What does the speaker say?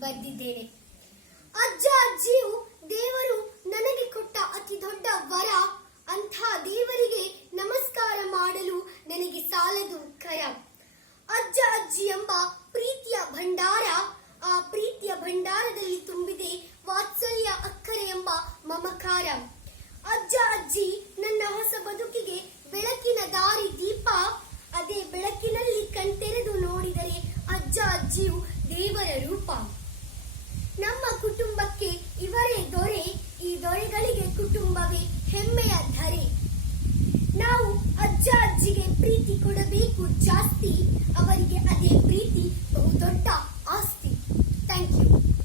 ಬರೆದಿದ್ದೇನೆ. ಅಜ್ಜ ಅಜ್ಜಿಯು ದೇವರು ನನಗೆ ಕೊಟ್ಟ ಅತಿ ದೊಡ್ಡ ವರ. ಅಂಥ ದೇವರಿಗೆ ನಮಸ್ಕಾರ ಮಾಡಲು ನನಗೆ ಸಾಲದು ಕರ. ಅಜ್ಜ ಅಜ್ಜಿ ಎಂಬ ಪ್ರೀತಿಯ ಭಂಡಾರ, ಆ ಪ್ರೀತಿಯ ಭಂಡಾರದಲ್ಲಿ ತುಂಬಿದೆ ವಾತ್ಸಲ್ಯ, ಅಕ್ಕರೆ ಎಂಬ ಮಮಕಾರ. ಅಜ್ಜ ಅಜ್ಜಿ ನನ್ನ ಹೊಸ ಬದುಕಿಗೆ ಬೆಳಕಿನ ದಾರಿ ದೀಪ. ಅದೇ ಬೆಳಕಿನಲ್ಲಿ ಕಣ್ತೆರೆದು ನೋಡಿದರೆ ಅಜ್ಜ ಅಜ್ಜಿಯು ದೇವರ ರೂಪ. ನಮ್ಮ ಕುಟುಂಬಕ್ಕೆ ಇವರೇ ದೊರೆ, ಈ ದೊರೆಗಳಿಗೆ ಕುಟುಂಬವೇ ಹೆಮ್ಮೆಯ ಧರೆ. ನಾವು ಅಜ್ಜ ಅಜ್ಜಿಗೆ ಪ್ರೀತಿ ಕೊಡಬೇಕು ಜಾಸ್ತಿ, ಅವರಿಗೆ ಅದೇ ಪ್ರೀತಿ ಬಹುದೊಡ್ಡ ಆಸ್ತಿ. Thank you.